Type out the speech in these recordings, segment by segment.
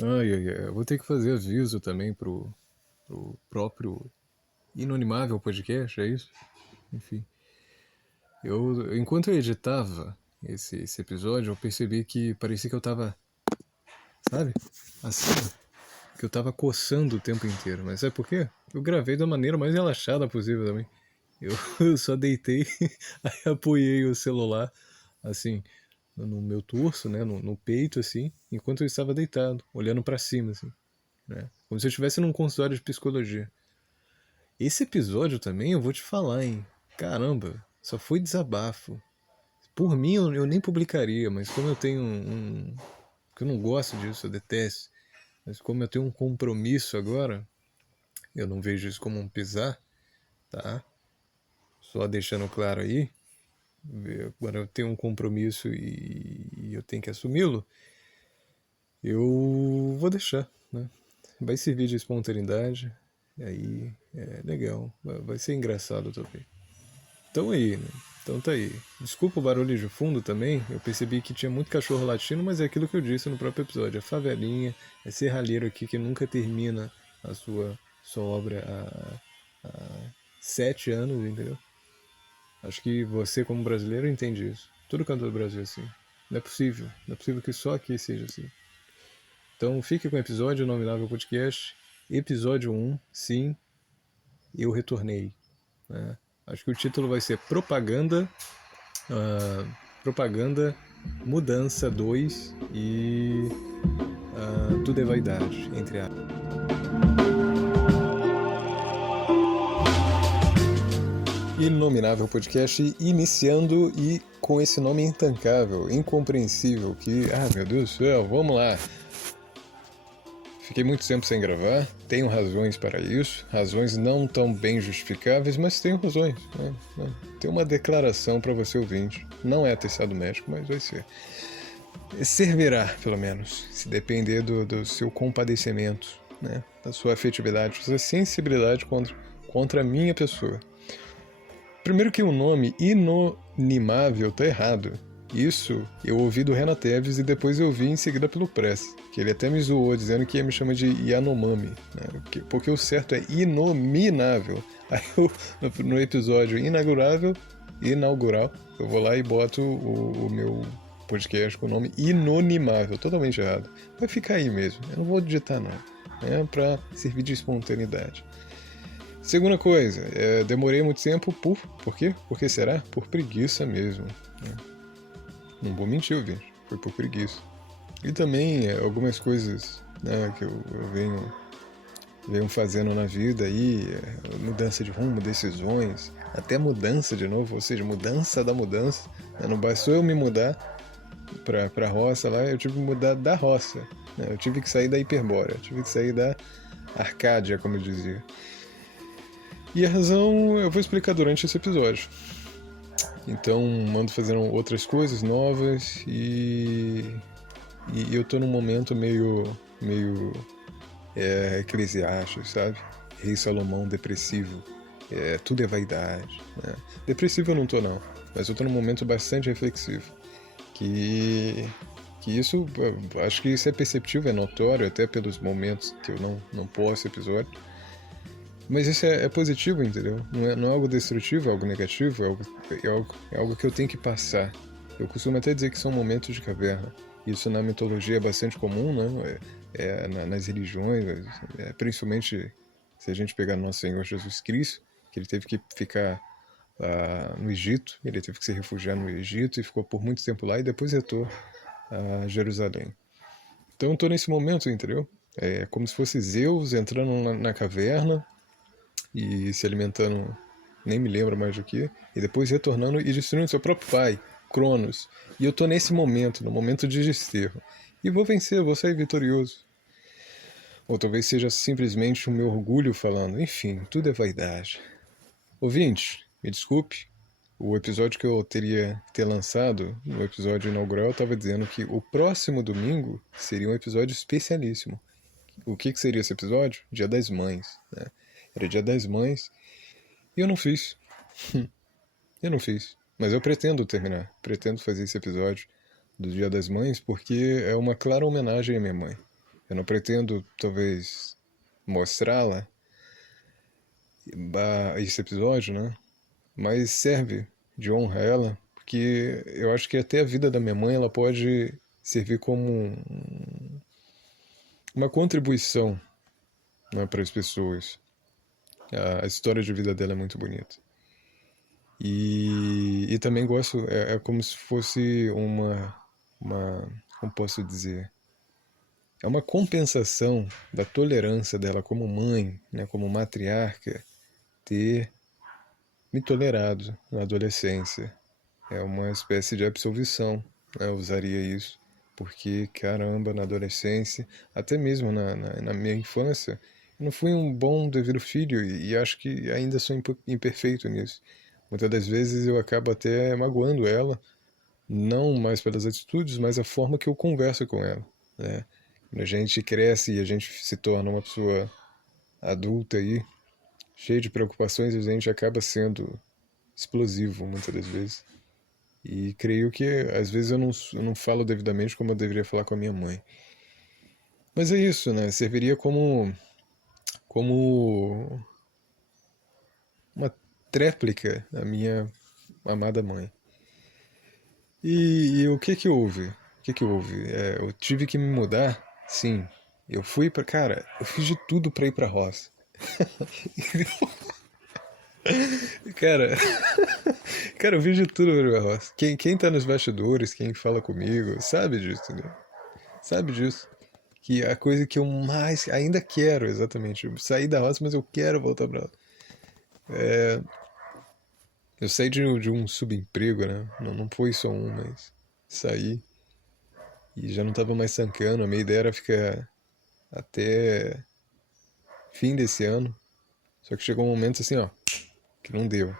Ai, ai, ai. Eu vou ter que fazer aviso também pro próprio Inanimável Podcast, é isso? Enfim. Enquanto eu editava esse episódio, eu percebi que parecia que eu tava, sabe? Assim, que eu tava coçando o tempo inteiro. Mas é porque eu gravei da maneira mais relaxada possível também. Eu, eu só deitei, aí apoiei o celular, assim, no meu torso, né? No peito, assim, enquanto eu estava deitado, olhando pra cima, assim, né? Como se eu estivesse num consultório de psicologia. Esse episódio também, eu vou te falar, hein? Caramba, só foi desabafo. Por mim, eu nem publicaria, mas como eu tenho que eu não gosto disso, eu detesto. Mas como eu tenho um compromisso agora, eu não vejo isso como um pisar, tá? Só deixando claro aí. Agora eu tenho um compromisso e eu tenho que assumi-lo. Eu vou deixar, né? Vai servir de espontaneidade. E aí é legal. Vai ser engraçado também. Então aí, né? Então tá aí. Desculpa o barulho de fundo também. Eu percebi que tinha muito cachorro latindo, mas é aquilo que eu disse no próprio episódio. A favelinha, é serralheiro aqui que nunca termina a sua obra há 7 anos, entendeu? Acho que você, como brasileiro, entende isso. Todo cantor do Brasil é assim. Não é possível. Não é possível que só aqui seja assim. Então fique com o episódio Nominável Podcast. Episódio 1, sim, eu retornei. Né? Acho que o título vai ser Propaganda Mudança 2 e Tudo é Vaidade, entre a Inominável Podcast iniciando e com esse nome intancável, incompreensível, que, meu Deus do céu, vamos lá. Fiquei muito tempo sem gravar, tenho razões para isso, razões não tão bem justificáveis, mas tenho razões. Né? Tem uma declaração para você ouvinte, não é atestado médico, mas vai ser. Servirá, pelo menos, se depender do seu compadecimento, né? Da sua afetividade, da sua sensibilidade contra a minha pessoa. Primeiro que o nome Inonimável tá errado. Isso eu ouvi do Renan Teves e depois eu vi em seguida pelo Press, que ele até me zoou dizendo que ia me chamar de Yanomami, né? Porque o certo é inominável. Aí eu, no episódio inaugural, eu vou lá e boto o meu podcast com o nome Inonimável, totalmente errado. Vai ficar aí mesmo, eu não vou digitar não, é pra servir de espontaneidade. Segunda coisa, demorei muito tempo por quê? Por que será? Por preguiça mesmo. Né? Não vou mentir, ouvinte, foi por preguiça. E também algumas coisas, né, que eu venho fazendo na vida aí, mudança de rumo, decisões, até mudança de novo, ou seja, mudança da mudança. Né? Não bastou eu me mudar pra roça lá, eu tive que mudar da roça. Né? Eu tive que sair da Hiperbórea, eu tive que sair da Arcádia, como eu dizia. E a razão eu vou explicar durante esse episódio. Então ando fazendo outras coisas novas e eu tô num momento meio eclesiástico, sabe? Rei Salomão depressivo, tudo é vaidade. Né? Depressivo eu não tô não, mas eu tô num momento bastante reflexivo. Que isso, acho que isso é perceptível, é notório, até pelos momentos que eu não posto episódio. Mas isso é positivo, entendeu? Não é algo destrutivo, é algo negativo, é algo que eu tenho que passar. Eu costumo até dizer que são momentos de caverna. Isso na mitologia é bastante comum, né? Nas religiões, principalmente se a gente pegar nosso Senhor Jesus Cristo, que ele teve que ficar no Egito, ele teve que se refugiar no Egito e ficou por muito tempo lá e depois retornou a Jerusalém. Então eu tô nesse momento, entendeu? É como se fosse Zeus entrando na caverna e se alimentando, nem me lembro mais do que, e depois retornando e destruindo seu próprio pai, Cronos. E eu tô nesse momento, no momento de desterro. E vou vencer, vou sair vitorioso. Ou talvez seja simplesmente o meu orgulho falando, enfim, tudo é vaidade. Ouvinte, me desculpe, o episódio que eu teria que ter lançado, no episódio inaugural, eu estava dizendo que o próximo domingo seria um episódio especialíssimo. O que seria esse episódio? Dia das Mães. Né? Era Dia das Mães e eu não fiz. Eu não fiz. Mas eu pretendo terminar. Pretendo fazer esse episódio do Dia das Mães porque é uma clara homenagem à minha mãe. Eu não pretendo, talvez, mostrá-la, esse episódio, né? Mas serve de honra a ela, porque eu acho que até a vida da minha mãe ela pode servir como uma contribuição, né, para as pessoas. A história de vida dela é muito bonita. E também gosto, é como se fosse como posso dizer, é uma compensação da tolerância dela como mãe, né, como matriarca, ter me tolerado na adolescência. É uma espécie de absolvição, né, eu usaria isso, porque, caramba, na adolescência, até mesmo na minha infância, eu não fui um bom devido filho e acho que ainda sou imperfeito nisso. Muitas das vezes eu acabo até magoando ela, não mais pelas atitudes, mas a forma que eu converso com ela, né? Quando a gente cresce e a gente se torna uma pessoa adulta aí, cheia de preocupações, a gente acaba sendo explosivo muitas das vezes. E creio que às vezes eu não falo devidamente como eu deveria falar com a minha mãe. Mas é isso, né? Serviria como uma tréplica à minha amada mãe. E o que que houve? O que que houve? Eu tive que me mudar? Sim. Eu fui pra. Cara, eu fiz de tudo pra ir pra roça. Cara, cara, eu fiz de tudo pra ir pra roça. Quem tá nos bastidores, quem fala comigo, sabe disso, né? Sabe disso. Que a coisa que eu mais ainda quero, exatamente. Eu saí da roça, mas eu quero voltar pra lá. Eu saí de um subemprego, né? Não foi só um, mas saí. E já não tava mais sancando. A minha ideia era ficar até fim desse ano. Só que chegou um momento assim, ó, que não deu.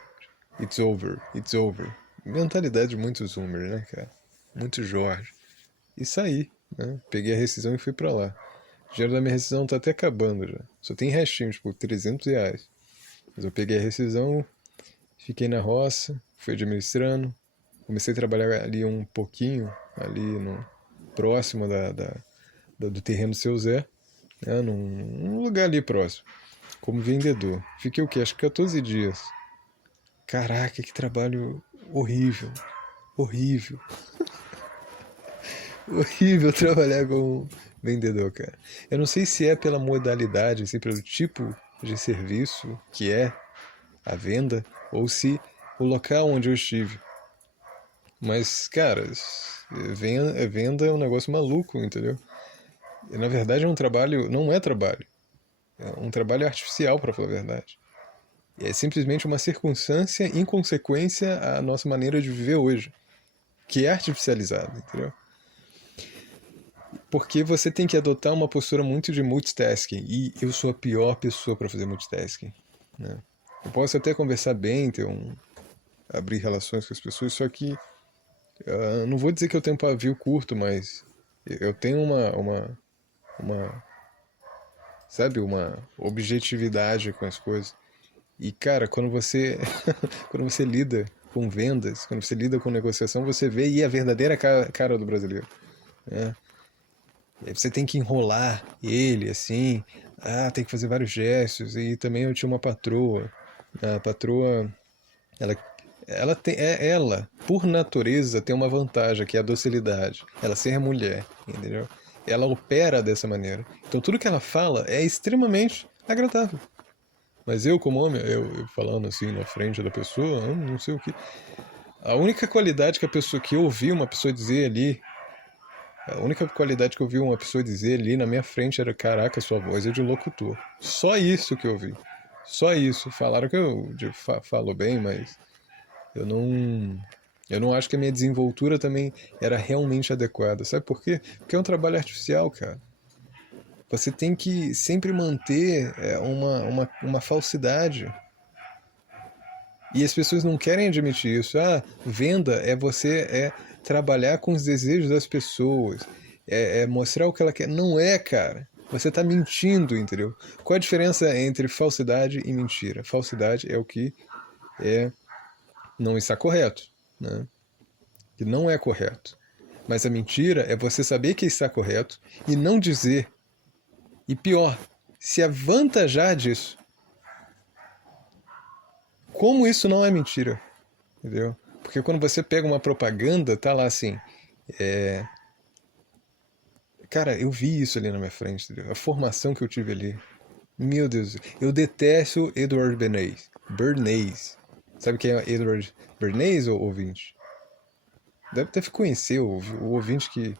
It's over, it's over. Mentalidade muito zoomer, né, cara? Muito Jorge. E saí, né? Peguei a rescisão e fui pra lá. O dinheiro da minha rescisão tá até acabando já. Só tem restinho, tipo, R$ 300. Mas eu peguei a rescisão, fiquei na roça, fui administrando. Comecei a trabalhar ali um pouquinho, ali no próximo do terreno do Seu Zé, né, num lugar ali próximo, como vendedor. Fiquei o quê? Acho que 14 dias. Caraca, que trabalho horrível. Horrível. Horrível trabalhar como vendedor, cara. Eu não sei se é pela modalidade, assim, pelo tipo de serviço que é a venda, ou se o local onde eu estive. Mas, cara, venda é um negócio maluco, entendeu? E, na verdade é um trabalho, não é trabalho. É um trabalho artificial, para falar a verdade. É simplesmente uma circunstância em consequência à nossa maneira de viver hoje, que é artificializada, entendeu? Porque você tem que adotar uma postura muito de multitasking, e eu sou a pior pessoa para fazer multitasking, né? Eu posso até conversar bem, abrir relações com as pessoas, só que não vou dizer que eu tenho pavio curto, mas eu tenho uma, sabe, uma objetividade com as coisas. E, cara, quando você, quando você lida com vendas, quando você lida com negociação, você vê aí a verdadeira cara do brasileiro, né? E aí você tem que enrolar ele, assim, tem que fazer vários gestos. E também eu tinha uma patroa. A patroa, ela, ela, por natureza, tem uma vantagem, que é a docilidade. Ela ser mulher, entendeu? Ela opera dessa maneira. Então tudo que ela fala é extremamente agradável. Mas eu, como homem, eu falando assim na frente da pessoa, não sei o que. A única qualidade que eu ouvi uma pessoa dizer ali, a única qualidade que eu ouvi uma pessoa dizer ali na minha frente era: caraca, sua voz é de locutor. Só isso que eu ouvi. Só isso. Falaram que eu falo bem, mas eu não. Eu não acho que a minha desenvoltura também era realmente adequada. Sabe por quê? Porque é um trabalho artificial, cara. Você tem que sempre manter uma falsidade. E as pessoas não querem admitir isso. Venda é você trabalhar com os desejos das pessoas. É mostrar o que ela quer. Não é, cara. Você está mentindo, entendeu? Qual a diferença entre falsidade e mentira? Falsidade é o que não está correto, né? Que não é correto. Mas a mentira é você saber que está correto e não dizer, E pior, se avantajar disso. Como isso não é mentira? Entendeu? Porque quando você pega uma propaganda, tá lá assim. Cara, eu vi isso ali na minha frente, entendeu? A formação que eu tive ali. Meu Deus, eu detesto Edward Bernays. Bernays. Sabe quem é Edward Bernays, ou ouvinte? Deve conhecer o ouvinte que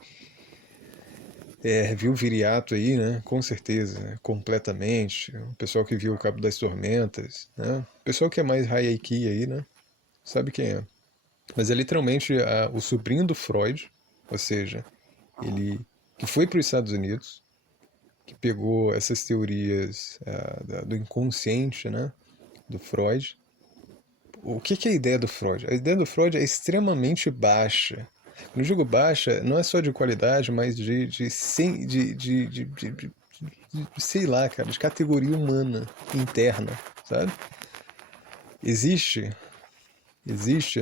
viu o Viriato aí, né? Com certeza, né? Completamente. O pessoal que viu o Cabo das Tormentas, né? O pessoal que é mais Hayeki aí, né? Sabe quem é. Mas é literalmente o sobrinho do Freud, ou seja, ele que foi para os Estados Unidos, que pegou essas teorias do inconsciente, né? Do Freud. O que é a ideia do Freud? A ideia do Freud é extremamente baixa. Quando eu digo baixa, não é só de qualidade, mas sei lá, cara, de categoria humana, interna, sabe? Existe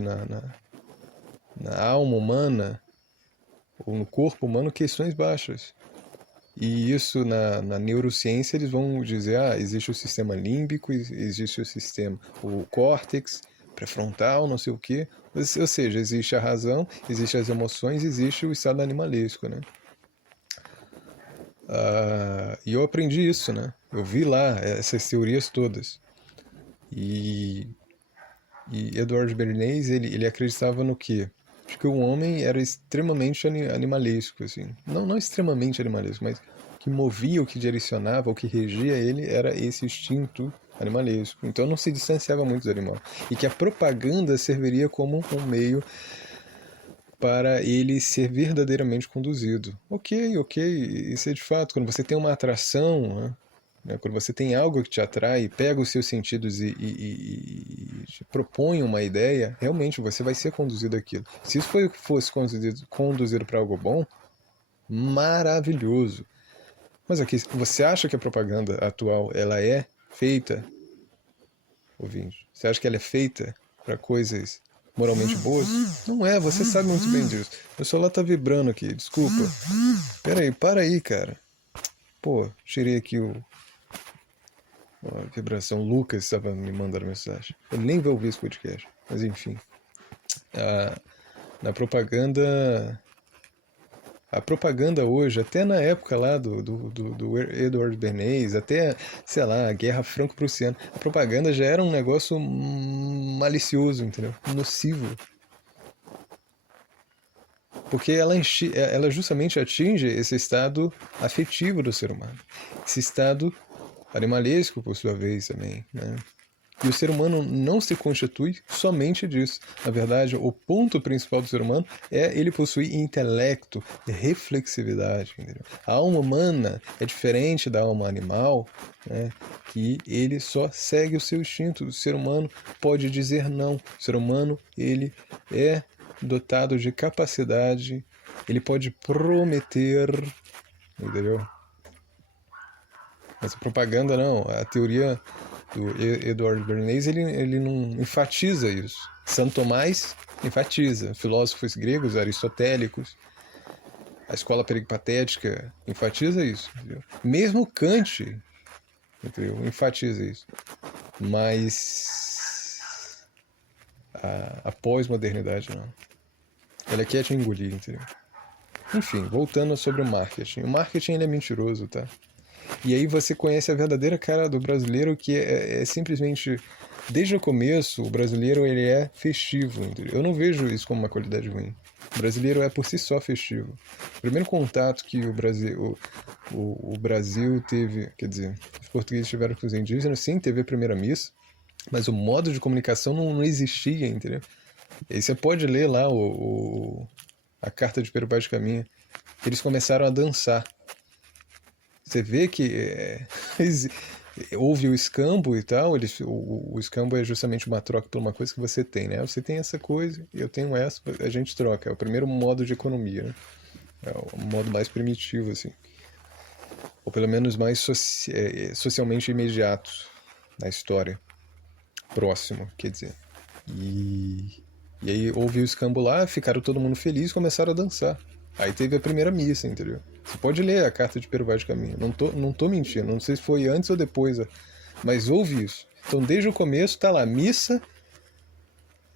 na alma humana, ou no corpo humano, questões baixas. E isso na neurociência eles vão dizer, existe o sistema límbico, existe o córtex pré-frontal, não sei o quê. Ou seja, existe a razão, existe as emoções, existe o estado animalesco, né? E eu aprendi isso, né? Eu vi lá essas teorias todas. E, e Edward Bernays, ele acreditava no quê? De que o homem era extremamente animalesco, assim. Não extremamente animalesco, mas o que movia, o que direcionava, o que regia ele era esse instinto animalesco. Então não se distanciava muito do animal. E que a propaganda serviria como um meio para ele ser verdadeiramente conduzido. Ok, isso é de fato. Quando você tem uma atração, né, quando você tem algo que te atrai, pega os seus sentidos e te propõe uma ideia, realmente você vai ser conduzido àquilo. Se isso fosse conduzido para algo bom, maravilhoso. Mas aqui, você acha que a propaganda atual ela é feita, ouvinte? Você acha que ela é feita para coisas moralmente boas? Não é, você sabe muito bem disso. Meu celular tá vibrando aqui, desculpa. Pera aí, para aí, cara. Pô, tirei aqui a vibração. O Lucas estava me mandando mensagem. Ele nem vai ouvir esse podcast, mas enfim. Na propaganda. A propaganda hoje, até na época lá do Edward Bernays, até, sei lá, a Guerra Franco-Prussiana, a propaganda já era um negócio malicioso, entendeu? Nocivo. Porque ela justamente atinge esse estado afetivo do ser humano. Esse estado animalesco, por sua vez, também, né? E o ser humano não se constitui somente disso. Na verdade, o ponto principal do ser humano é ele possuir intelecto, reflexividade. Entendeu? A alma humana é diferente da alma animal, né, que ele só segue o seu instinto. O ser humano pode dizer não. O ser humano ele é dotado de capacidade, ele pode prometer, entendeu? Mas a propaganda não, a teoria do Edward Bernays, ele não enfatiza isso. Santo Tomás enfatiza, filósofos gregos, aristotélicos, a escola peripatética enfatiza isso. Entendeu? Mesmo Kant, entendeu? Enfatiza isso. Mas a pós-modernidade não. Ela quer te engolir, entendeu? Enfim, voltando sobre o marketing. O marketing ele é mentiroso, tá? E aí você conhece a verdadeira cara do brasileiro, que é simplesmente, desde o começo, o brasileiro ele é festivo. Entendeu? Eu não vejo isso como uma qualidade ruim. O brasileiro é por si só festivo. O primeiro contato que o Brasil teve, quer dizer, os portugueses tiveram com os indígenas, sim, teve a primeira missa, mas o modo de comunicação não existia, entendeu? E aí você pode ler lá a carta de Pero Vaz de Caminha. Eles começaram a dançar. Você vê que houve o escambo e tal. O escambo é justamente uma troca por uma coisa que você tem, né? Você tem essa coisa, eu tenho essa, a gente troca. É o primeiro modo de economia, né? É o modo mais primitivo, assim. Ou pelo menos mais socialmente imediato na história. Próximo, quer dizer. E aí houve o escambo lá, ficaram todo mundo feliz e começaram a dançar. Aí teve a primeira missa, entendeu? Você pode ler a carta de Pero Vaz de Caminha. Não tô mentindo, não sei se foi antes ou depois, mas houve isso. Então, desde o começo, tá lá, missa,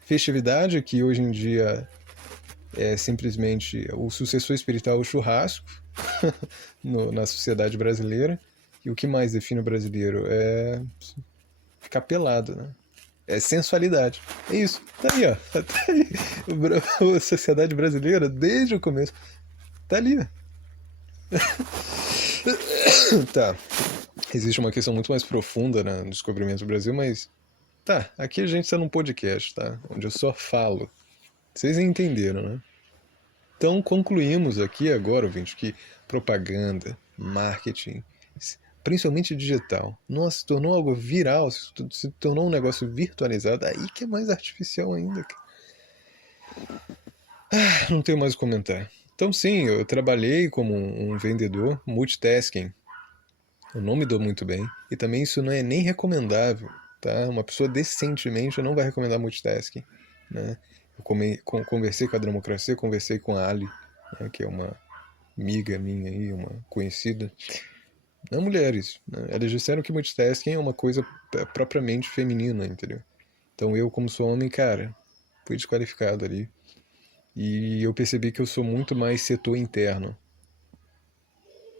festividade, que hoje em dia é simplesmente o sucessor espiritual, o churrasco, na sociedade brasileira. E o que mais define o brasileiro? É ficar pelado, né? É sensualidade. É isso. Tá aí, ó. Tá aí. A sociedade brasileira, desde o começo, tá ali, ó. Tá. Existe uma questão muito mais profunda, né, no descobrimento do Brasil, mas tá, aqui a gente tá num podcast, tá? Onde eu só falo. Vocês entenderam, né? Então concluímos aqui agora, ouvinte, que propaganda, marketing, principalmente digital, nossa, se tornou algo viral, se tornou um negócio virtualizado, aí que é mais artificial ainda. Não tenho mais o que comentar. Então sim, eu trabalhei como um vendedor multitasking. Eu não me dou muito bem. E também isso não é nem recomendável, tá? Uma pessoa decentemente não vai recomendar multitasking, né? Eu conversei com a Democracia, conversei com a Ali, né, que é uma amiga minha aí, uma conhecida. Não mulheres, né? Elas disseram que multitasking é uma coisa propriamente feminina, entendeu? Então eu, como sou homem, cara, fui desqualificado ali. E eu percebi que eu sou muito mais setor interno.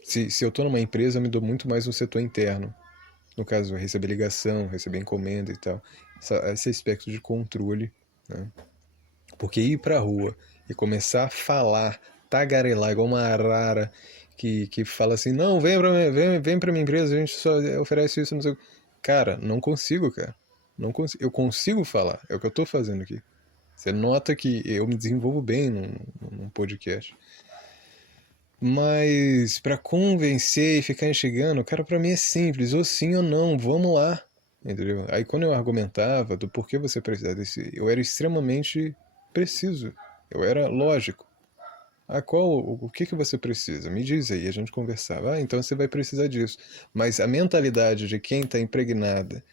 Se eu tô numa empresa, eu me dou muito mais no setor interno. No caso, receber ligação, receber encomenda e tal. Esse aspecto de controle, né? Porque ir pra rua e começar a falar, tagarelar, igual uma arara que fala assim, não, vem pra minha empresa, a gente só oferece isso, não sei o... Cara, não consigo, cara. Não consigo. Eu consigo falar, é o que eu tô fazendo aqui. Você nota que eu me desenvolvo bem num podcast. Mas pra convencer e ficar instigando, cara, pra mim é simples, ou sim ou não, vamos lá. Entendeu? Aí quando eu argumentava do porquê você precisa desse, eu era extremamente preciso. Eu era lógico. O que que você precisa? Me diz aí, a gente conversava. Ah, então você vai precisar disso. Mas a mentalidade de quem está impregnada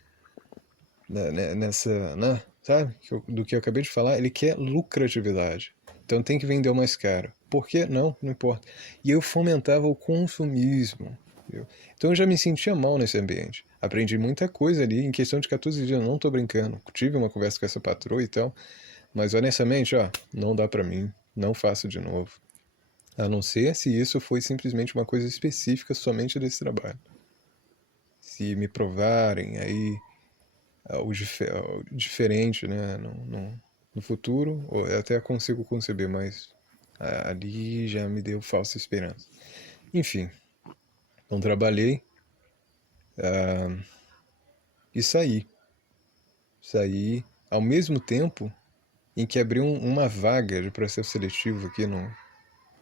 nessa, né, sabe? Do que eu acabei de falar, ele quer lucratividade. Então tem que vender o mais caro. Por quê? Não, não importa. E eu fomentava o consumismo. Entendeu? Então eu já me sentia mal nesse ambiente. Aprendi muita coisa ali em questão de 14 dias, não tô brincando. Tive uma conversa com essa patroa e tal, mas honestamente, ó, não dá pra mim, não faço de novo. A não ser se isso foi simplesmente uma coisa específica somente desse trabalho. Se me provarem aí algo diferente, né, no futuro, eu até consigo conceber, mas ali já me deu falsa esperança. Enfim, então trabalhei e saí. Saí ao mesmo tempo em que abriu uma vaga de processo seletivo aqui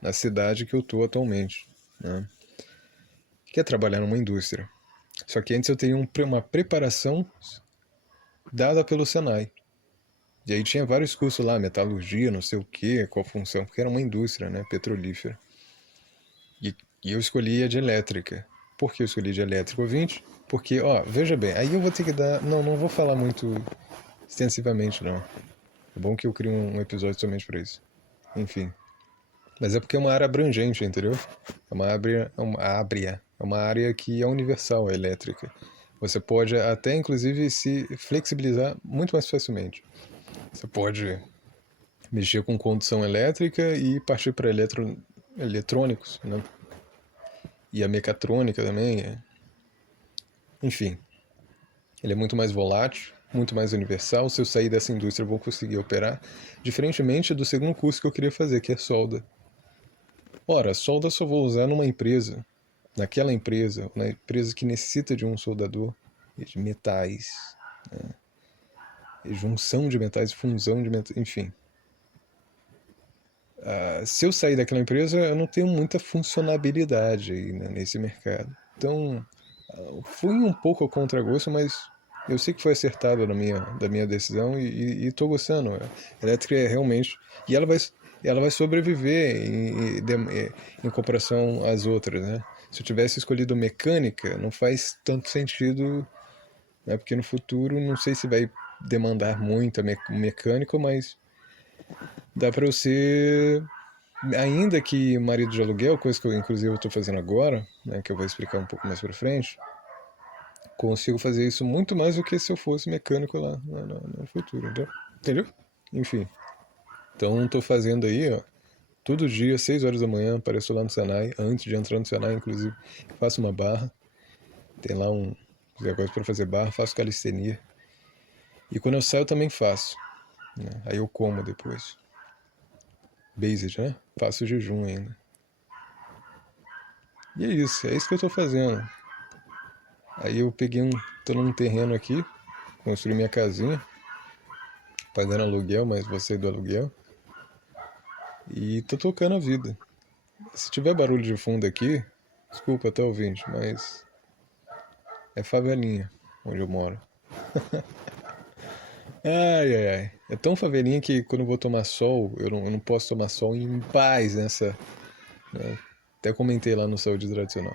na cidade que eu estou atualmente, né? Que é trabalhar numa indústria. Só que antes eu teria uma preparação dada pelo Senai. E aí tinha vários cursos lá, metalurgia, não sei o que, qual função, porque era uma indústria, né, petrolífera. E eu escolhi a de elétrica. Por que eu escolhi de elétrica, ouvinte? Porque, ó, veja bem, aí eu vou ter que dar... Não vou falar muito extensivamente, não. É bom que eu crie um episódio somente para isso. Enfim. Mas é porque é uma área abrangente, entendeu? É uma área que é universal, a elétrica. Você pode até, inclusive, se flexibilizar muito mais facilmente. Você pode mexer com condução elétrica e partir para eletrônicos, né? E a mecatrônica também. Enfim, ele é muito mais volátil, muito mais universal. Se eu sair dessa indústria, eu vou conseguir operar. Diferentemente do segundo curso que eu queria fazer, que é solda. Ora, solda eu só vou usar numa empresa, naquela empresa, na empresa que necessita de um soldador, de metais, né? Junção de metais, função de metais, enfim. Se eu sair daquela empresa, eu não tenho muita funcionabilidade aí, né, nesse mercado. Então, fui um pouco a contragosto, mas eu sei que foi acertado da minha decisão e tô gostando. A elétrica é realmente... E ela vai sobreviver em comparação às outras, né? Se eu tivesse escolhido mecânica, não faz tanto sentido, né? Porque no futuro não sei se vai demandar muito mecânico, mas dá para você ainda que marido de aluguel, coisa que eu inclusive estou fazendo agora, né, que eu vou explicar um pouco mais pra frente, consigo fazer isso muito mais do que se eu fosse mecânico lá no futuro, entendeu? Enfim, então estou fazendo aí, ó, todo dia, 6 horas da manhã, apareço lá no Senai, antes de entrar no Senai, inclusive, faço uma barra, tem lá um negócio para fazer barra, faço calistenia, e quando eu saio eu também faço, né? Aí eu como depois. Based, né? Faço jejum ainda. E é isso que eu tô fazendo. Aí eu tô num terreno aqui, construí minha casinha, pagando aluguel, mas vou sair do aluguel. E tô tocando a vida. Se tiver barulho de fundo aqui, desculpa até ouvinte, mas é favelinha onde eu moro. Ai, ai, ai. É tão favelinha que quando eu vou tomar sol, eu não posso tomar sol em paz nessa, né? Até comentei lá no Saúde Tradicional.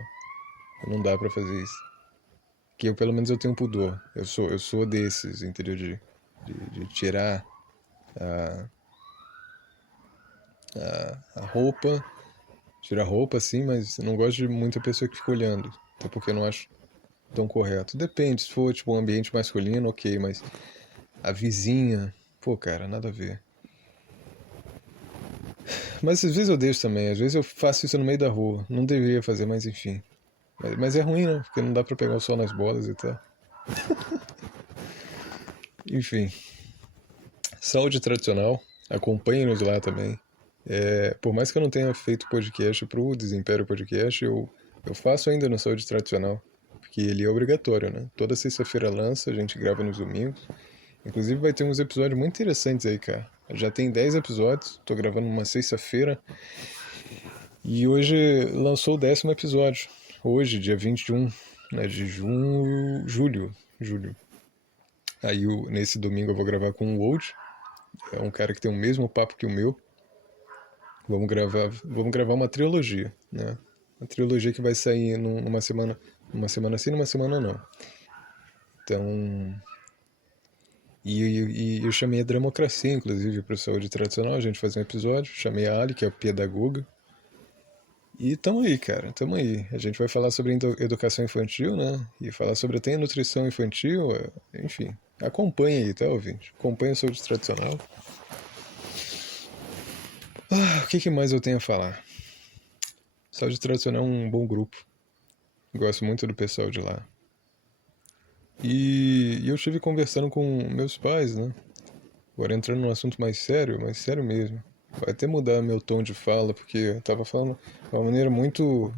Não dá pra fazer isso. Que eu, pelo menos, eu tenho pudor. Eu sou desses, entendeu? De tirar a, a roupa, tirar a roupa assim, mas eu não gosto de muita pessoa que fica olhando. Até porque eu não acho tão correto. Depende, se for tipo um ambiente masculino, ok, mas a vizinha, pô, cara, nada a ver. Mas às vezes eu deixo também, às vezes eu faço isso no meio da rua. Não deveria fazer, mas enfim. Mas é ruim, né? Porque não dá pra pegar o sol nas bolas e tal. Enfim, saúde tradicional, acompanhe-nos lá também. Por mais que eu não tenha feito podcast pro Desimpério Podcast, eu faço ainda no Saúde Tradicional, porque ele é obrigatório, né? Toda sexta-feira lança, a gente grava nos domingos. Inclusive vai ter uns episódios muito interessantes aí, cara. Já tem 10 episódios, tô gravando numa sexta-feira, e hoje lançou o 10º episódio. Hoje, dia 21, né, de julho. Aí nesse domingo eu vou gravar com o Wold, é um cara que tem o mesmo papo que o meu. Vamos gravar uma trilogia, né? Uma trilogia que vai sair numa semana sim, numa semana não. Então, e eu chamei a Dramocracia, inclusive, para o Saúde Tradicional, a gente fazer um episódio. Chamei a Ali, que é a pedagoga. E tamo aí, cara, tamo aí. A gente vai falar sobre educação infantil, né? E falar sobre até nutrição infantil, enfim. Acompanha aí, tá, ouvinte? Acompanha o Saúde Tradicional. O que mais eu tenho a falar? Saúde Tradicional é um bom grupo. Gosto muito do pessoal de lá. E eu estive conversando com meus pais, né? Agora entrando num assunto mais sério mesmo. Vai até mudar meu tom de fala, porque eu tava falando de uma maneira muito,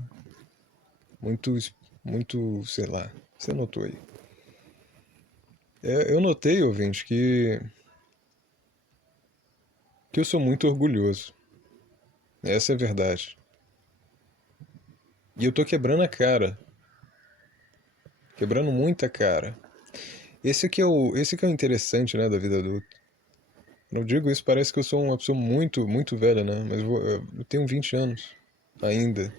muito, sei lá. Você notou aí. Eu notei, ouvinte, que eu sou muito orgulhoso. Essa é a verdade. E eu tô quebrando a cara. Quebrando muita cara. Esse que é o interessante, né, da vida adulta. Não digo isso, parece que eu sou uma pessoa muito, muito velha, né? Mas eu tenho 20 anos ainda.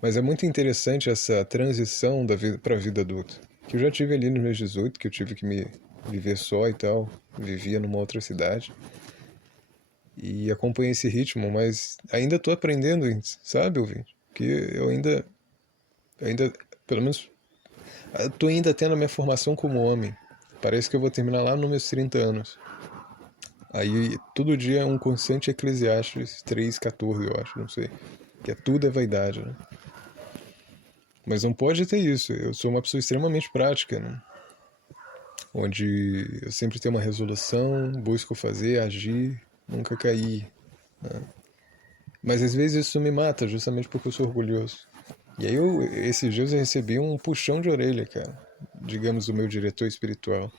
Mas é muito interessante essa transição da vida para a vida adulta. Que eu já tive ali nos meus 18, que eu tive que me viver só e tal. Vivia numa outra cidade. E acompanhei esse ritmo, mas ainda tô aprendendo, sabe, ouvinte? Que eu ainda, pelo menos, tô ainda tendo a minha formação como homem. Parece que eu vou terminar lá nos meus 30 anos. Aí todo dia é um constante Eclesiastes 3:14, eu acho, não sei. Que é tudo é vaidade, né? Mas não pode ter isso. Eu sou uma pessoa extremamente prática, né? Onde eu sempre tenho uma resolução, busco fazer, agir, nunca cair. Né? Mas às vezes isso me mata, justamente porque eu sou orgulhoso. E aí esses dias eu recebi um puxão de orelha, cara. Digamos, do meu diretor espiritual.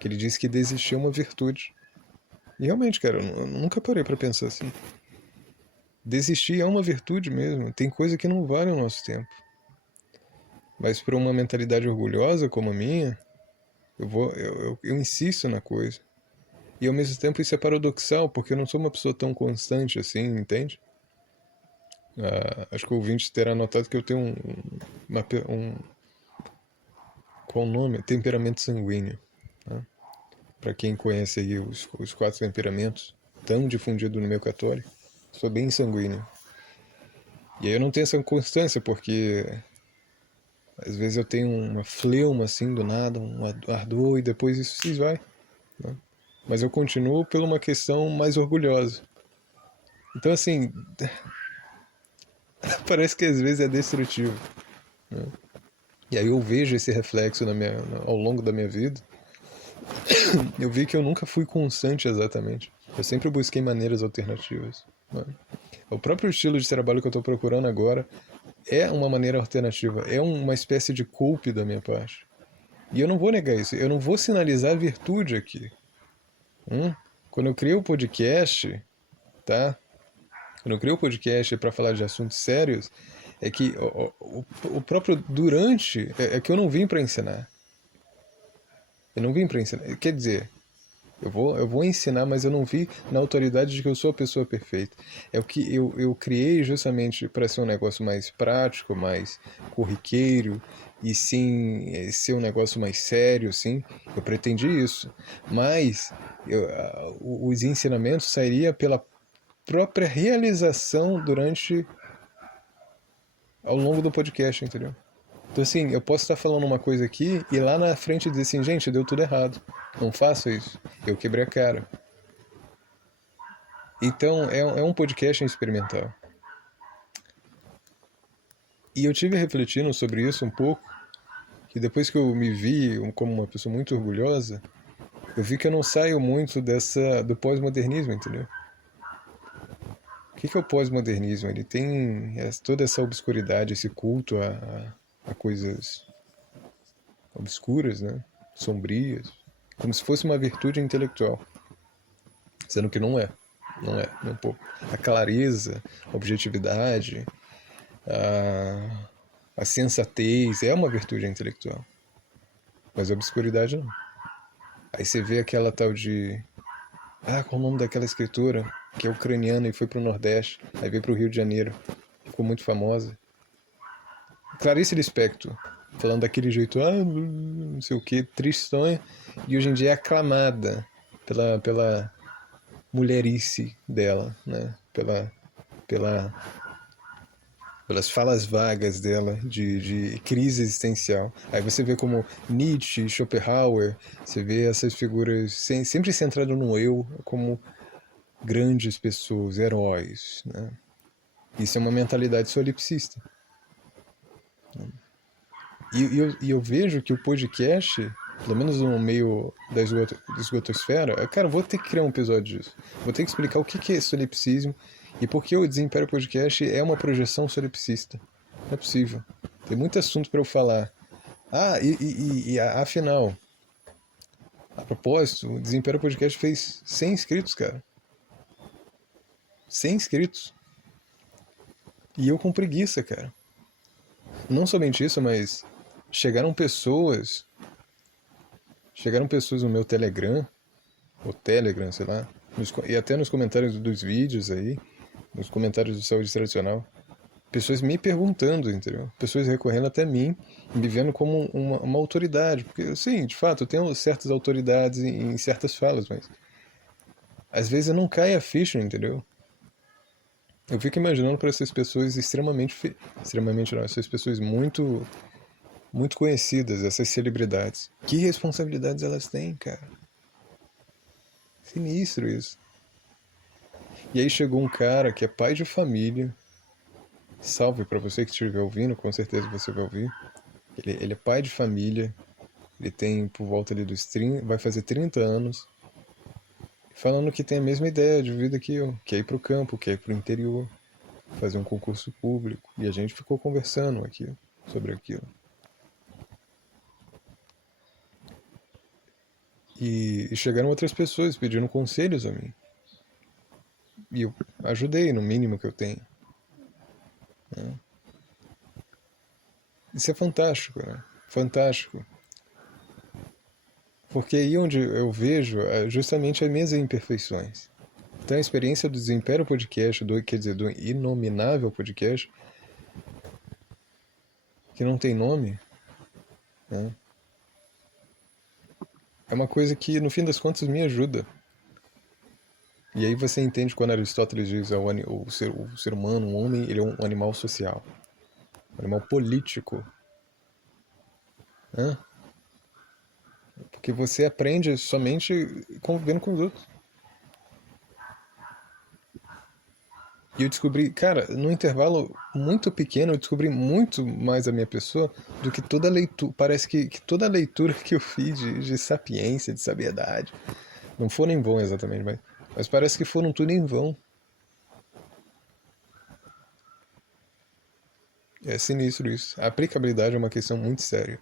Que ele disse que desistir é uma virtude. E realmente, cara, eu nunca parei pra pensar assim. Desistir é uma virtude mesmo. Tem coisa que não vale o nosso tempo. Mas para uma mentalidade orgulhosa como a minha, eu insisto na coisa. E ao mesmo tempo isso é paradoxal, porque eu não sou uma pessoa tão constante assim, entende? Acho que o ouvinte terá notado que eu tenho qual o nome? Temperamento sanguíneo. Né? Para quem conhece aí os 4 temperamentos, tão difundido no meio católico. Sou bem sanguíneo. E aí eu não tenho essa constância, porque às vezes eu tenho uma fleuma assim do nada, um ardor, e depois isso se esvai, né? Mas eu continuo por uma questão mais orgulhosa. Então assim, parece que às vezes é destrutivo, né? E aí eu vejo esse reflexo ao longo da minha vida. Eu vi que eu nunca fui constante exatamente. Eu sempre busquei maneiras alternativas, né? O próprio estilo de trabalho que eu estou procurando agora é uma maneira alternativa, é uma espécie de culpa da minha parte. E eu não vou negar isso, eu não vou sinalizar virtude aqui. Quando eu criei o podcast, tá? Quando eu criei o podcast para falar de assuntos sérios, é que o próprio durante é que eu não vim para ensinar. Eu não vim para ensinar. Quer dizer, eu vou ensinar, mas eu não vi na autoridade de que eu sou a pessoa perfeita. É o que eu criei justamente para ser um negócio mais prático, mais corriqueiro, e sim ser um negócio mais sério, sim. Eu pretendi isso. Mas os ensinamentos sairiam pela própria realização ao longo do podcast, entendeu? Então, assim, eu posso estar falando uma coisa aqui e lá na frente dizer assim, gente, deu tudo errado. Não faço isso. Eu quebrei a cara. Então, é um podcast experimental. E eu tive refletindo sobre isso um pouco, que depois que eu me vi como uma pessoa muito orgulhosa, eu vi que eu não saio muito do pós-modernismo, entendeu? O que é o pós-modernismo? Ele tem toda essa obscuridade, esse culto a coisas obscuras, né? Sombrias, como se fosse uma virtude intelectual, sendo que não é. Não é, nem um pouco. A clareza, a objetividade, a sensatez é uma virtude intelectual, mas a obscuridade não. Aí você vê aquela tal de... Ah, qual o nome daquela escritora que é ucraniana e foi pro Nordeste, aí veio pro Rio de Janeiro, ficou muito famosa. Clarice Lispector, falando daquele jeito, não sei o que, tristonha, e hoje em dia é aclamada pela mulherice dela, né? Pela, pelas falas vagas dela de crise existencial. Aí você vê como Nietzsche, Schopenhauer, você vê essas figuras sempre centradas no eu, como grandes pessoas, heróis, né? Isso é uma mentalidade solipsista. E eu vejo que o podcast, pelo menos no meio da esgotosfera, cara, vou ter que criar um episódio disso. Vou ter que explicar o que é solipsismo e por que o Desimpério Podcast é uma projeção solipsista. Não é possível. Tem muito assunto para eu falar. Afinal, a propósito, o Desimpério Podcast fez 100 inscritos, cara. 100 inscritos. E eu com preguiça, cara. Não somente isso, mas chegaram pessoas no meu Telegram, ou Telegram, sei lá, e até nos comentários dos vídeos aí, nos comentários do Saúde Tradicional, pessoas me perguntando, entendeu? Pessoas recorrendo até mim, me vendo como uma autoridade, porque, sim, de fato, eu tenho certas autoridades em certas falas, mas às vezes eu não caio a ficha, entendeu? Eu fico imaginando para essas pessoas extremamente não, essas pessoas muito muito conhecidas, essas celebridades. Que responsabilidades elas têm, cara? Sinistro isso. E aí chegou um cara que é pai de família. Salve para você que estiver ouvindo, com certeza você vai ouvir. Ele é pai de família. Ele tem por volta ali dos 30, vai fazer 30 anos. Falando que tem a mesma ideia de vida que eu, que é ir pro campo, que é ir pro interior, fazer um concurso público. E a gente ficou conversando aqui sobre aquilo. E chegaram outras pessoas pedindo conselhos a mim. E eu ajudei no mínimo que eu tenho, né? Isso é fantástico, né? Fantástico. Porque aí onde eu vejo justamente as minhas imperfeições. Então a experiência do Desimpério Podcast, quer dizer, do Inominável Podcast, que não tem nome, né? É uma coisa que no fim das contas me ajuda. E aí você entende quando Aristóteles diz o ser humano, o homem, ele é um animal social, um animal político. Né? Porque você aprende somente convivendo com os outros. E eu descobri, cara, num intervalo muito pequeno, eu descobri muito mais a minha pessoa do que toda leitura. Parece que toda a leitura que eu fiz de sapiência, de sabiedade, não foram em vão exatamente, mas parece que foram tudo em vão. É sinistro isso. A aplicabilidade é uma questão muito séria.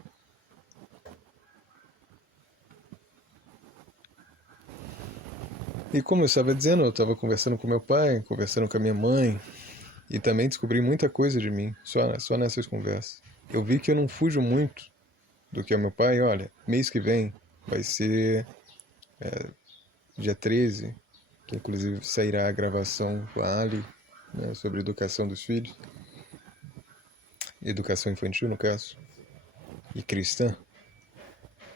E como eu estava dizendo, eu estava conversando com meu pai, conversando com a minha mãe, e também descobri muita coisa de mim, só nessas conversas. Eu vi que eu não fujo muito do que é meu pai. Olha, mês que vem vai ser dia 13, que inclusive sairá a gravação com a Ali, né, sobre educação dos filhos, educação infantil no caso, e cristã.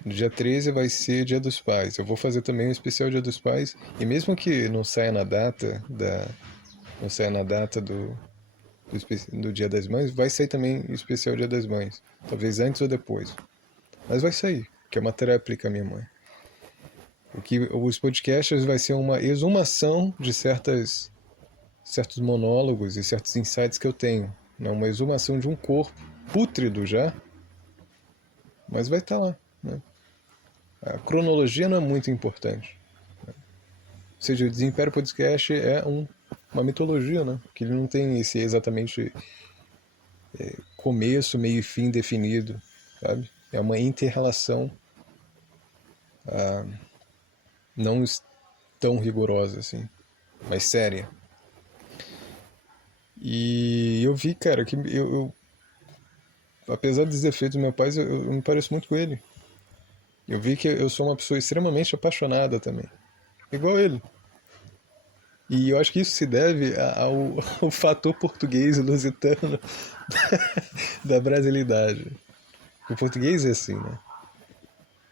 No dia 13 vai ser Dia dos Pais. Eu vou fazer também um especial Dia dos Pais, e mesmo que não saia na data do Dia das Mães, vai sair também o especial Dia das Mães. Talvez antes ou depois. Mas vai sair, que é uma réplica à minha mãe. Os podcasts vai ser uma exumação de certos monólogos e certos insights que eu tenho. Né? Uma exumação de um corpo pútrido já, mas vai estar lá. Né? A cronologia não é muito importante. Ou seja, o Desimpério Podcast é uma mitologia, né? Que ele não tem esse exatamente começo, meio e fim definido, sabe? É uma inter-relação não tão rigorosa assim, mas séria. E eu vi, cara, que apesar dos defeitos do meu pai, eu me pareço muito com ele. Eu vi que eu sou uma pessoa extremamente apaixonada também, igual ele. E eu acho que isso se deve ao fator português lusitano da brasilidade. O português é assim, né?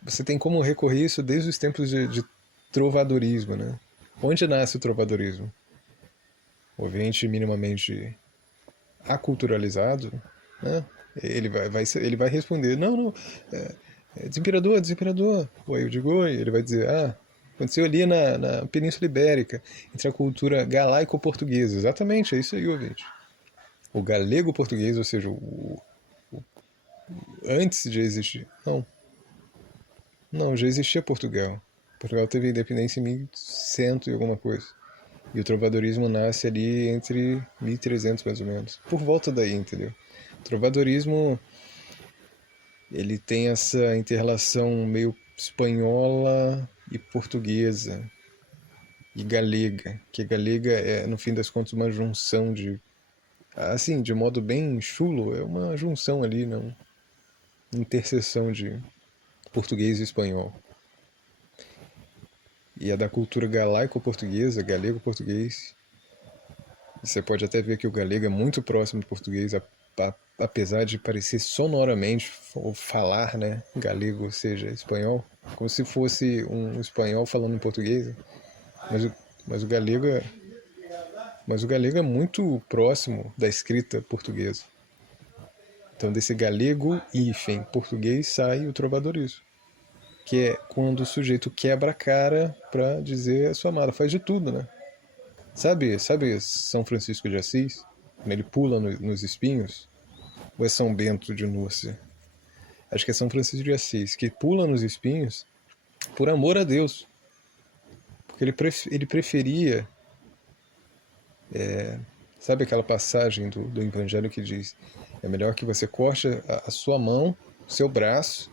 Você tem como recorrer isso desde os tempos de trovadorismo, né? Onde nasce o trovadorismo? O ouvinte minimamente aculturalizado, né? Ele vai responder, não, desemperador, desemperador. Oi, eu digo oi, ele vai dizer, aconteceu ali na Península Ibérica, entre a cultura galaico-portuguesa. Exatamente, é isso aí, ouvinte. O galego-português, ou seja, antes de existir. Não, já existia Portugal. Portugal teve independência em 1100 e alguma coisa. E o trovadorismo nasce ali entre 1300 mais ou menos. Por volta daí, entendeu? O trovadorismo, ele tem essa inter-relação meio espanhola e portuguesa e galega, que a galega é, no fim das contas, uma junção assim, de modo bem chulo, é uma junção ali, não? Interseção de português e espanhol. E é da cultura galaico-portuguesa, galego-português. Você pode até ver que o galego é muito próximo do português, apesar de parecer sonoramente, ou falar, né, galego, ou seja, espanhol, como se fosse um espanhol falando em português. Mas o, mas o galego é, mas o galego é muito próximo da escrita portuguesa. Então desse galego hífen português sai o trovadorismo, que é quando o sujeito quebra a cara para dizer a sua amada, faz de tudo, né? Sabe São Francisco de Assis? Quando ele pula nos espinhos? Ou é São Bento de Núrcia? Acho que é São Francisco de Assis, que pula nos espinhos por amor a Deus. Porque ele preferia... sabe aquela passagem do Evangelho que diz: é melhor que você corte a sua mão, seu braço,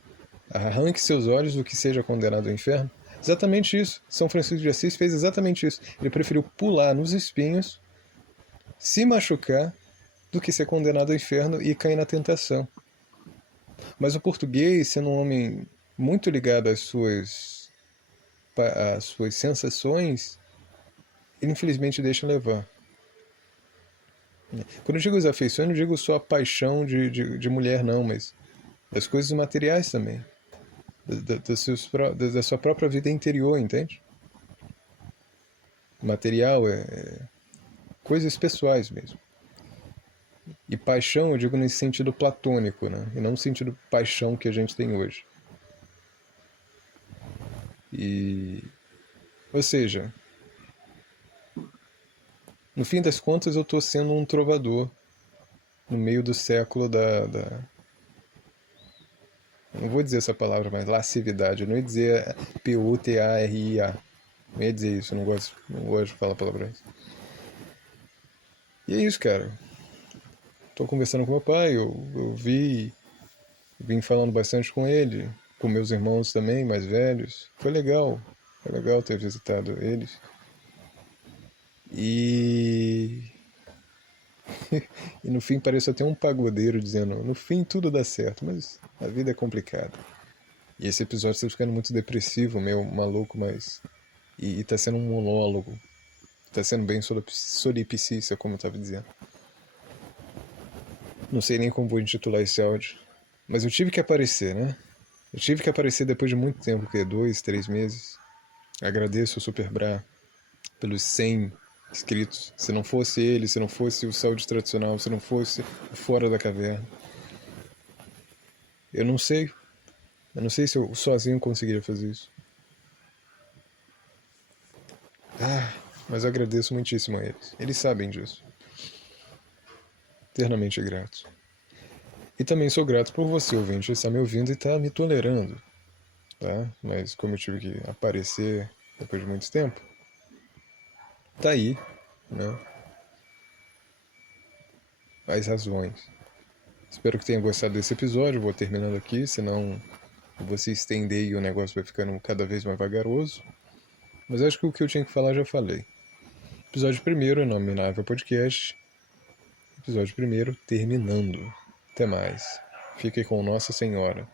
arranque seus olhos do que seja condenado ao inferno? Exatamente isso. São Francisco de Assis fez exatamente isso. Ele preferiu pular nos espinhos, se machucar, do que ser condenado ao inferno e cair na tentação. Mas o português, sendo um homem muito ligado às suas sensações, ele infelizmente deixa levar. Quando eu digo as afeições, não digo só a paixão de mulher, não, mas das coisas materiais também. Da sua própria vida interior, entende? material, coisas pessoais mesmo. E paixão eu digo nesse sentido platônico, né? E não no sentido paixão que a gente tem hoje. Ou seja, no fim das contas eu estou sendo um trovador no meio do século não vou dizer essa palavra, mas lascividade. Eu não ia dizer P-U-T-A-R-I-A. Não ia dizer isso, eu não gosto de falar palavrões. E é isso, cara. Tô conversando com meu pai, eu vim falando bastante com ele, com meus irmãos também, mais velhos. Foi legal ter visitado eles. E e no fim parece até um pagodeiro dizendo, no fim tudo dá certo, mas a vida é complicada. E esse episódio está ficando muito depressivo, meio maluco, mas... E tá sendo um monólogo. Tá sendo bem solipsista, como eu tava dizendo. Não sei nem como vou intitular esse áudio. Mas eu tive que aparecer, né? Eu tive que aparecer depois de muito tempo, que 2, 3 meses. Agradeço o Super Bra pelos 100 inscritos. Se não fosse ele, se não fosse o Saúde Tradicional, se não fosse o Fora da Caverna. Eu não sei se eu sozinho conseguiria fazer isso. Mas eu agradeço muitíssimo a eles. Eles sabem disso. Eternamente grato. E também sou grato por você, ouvinte, estar me ouvindo e estar me tolerando. Tá? Mas como eu tive que aparecer depois de muito tempo, tá aí, né? As razões. Espero que tenha gostado desse episódio. Vou terminando aqui, senão eu vou se estender e o negócio vai ficando cada vez mais vagaroso. Mas acho que o que eu tinha que falar já falei. Episódio 1º, Inominável Podcast. Episódio 1º, terminando. Até mais. Fique com Nossa Senhora.